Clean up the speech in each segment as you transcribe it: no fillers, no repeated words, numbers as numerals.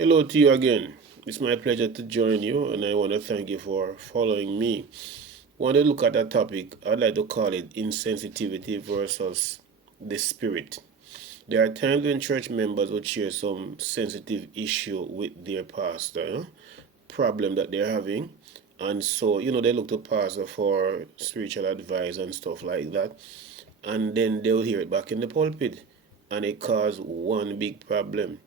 Hello to you again. It's my pleasure to join you, and I want to thank you for following me. Want to look at a topic I'd like to call it insensitivity versus the spirit. There are times when church members would share some sensitive issue with their pastor, problem that they're having, and so they look to pastor for spiritual advice and stuff like that, and then they'll hear it back in the pulpit, and it causes one big problem.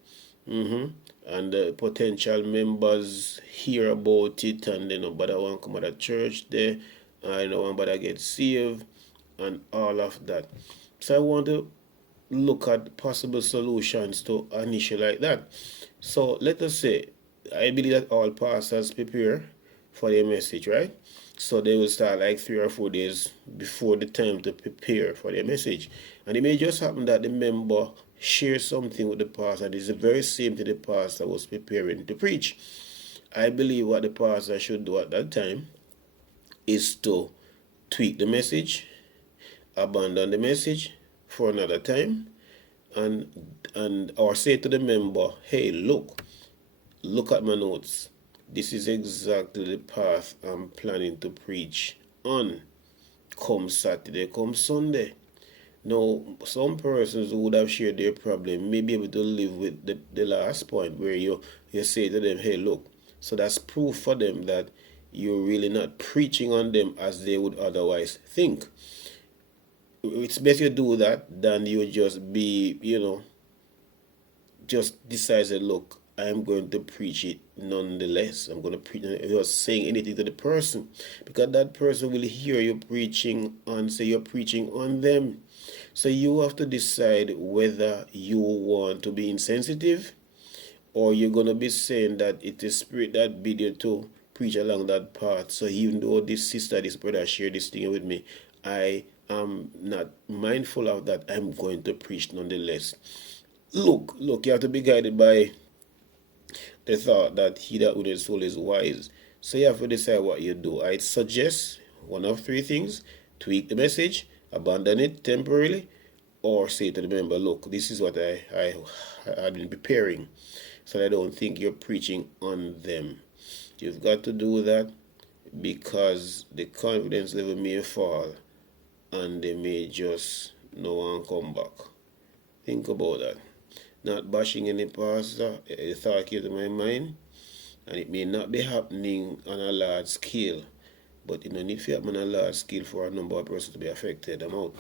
And the potential members hear about it, and they know, but I want to come to church there, I know one but I get saved, and all of that. So I want to look at possible solutions to an issue like that. So let us say, I believe that all pastors prepare for their message, right? So they will start like 3 or 4 days before the time to prepare for their message. And it may just happen that the member shares something with the pastor, and it's the very same thing the pastor was preparing to preach. I believe what the pastor should do at that time is to tweak the message, abandon the message for another time, and or say to the member, hey, look at my notes. This is exactly the path I'm planning to preach on come Saturday, come Sunday. Now, some persons who would have shared their problem may be able to live with the last point where you say to them, hey, look. So that's proof for them that you're really not preaching on them as they would otherwise think. It's better you do that than you just be, just decided, look, I'm going to preach it nonetheless. I'm going to preach it without saying anything to the person, because that person will hear you preaching and say you're preaching on them. So you have to decide whether you want to be insensitive, or you're going to be saying that it is spirit that bid you to preach along that path. So even though this sister, this brother share this thing with me, I am not mindful of that. I'm going to preach nonetheless. Look, you have to be guided by the thought that he that with his soul is wise. So you have to decide what you do. I suggest one of three things: tweak the message, abandon it temporarily, or say to the member, look, this is what I've been preparing, so I don't think you're preaching on them. You've got to do that, because the confidence level may fall and they may just no one come back. Think about that. Not bashing any pastor, a thought came to my mind, and it may not be happening on a large scale, but it no need to happen on a large scale for a number of persons to be affected. I'm out.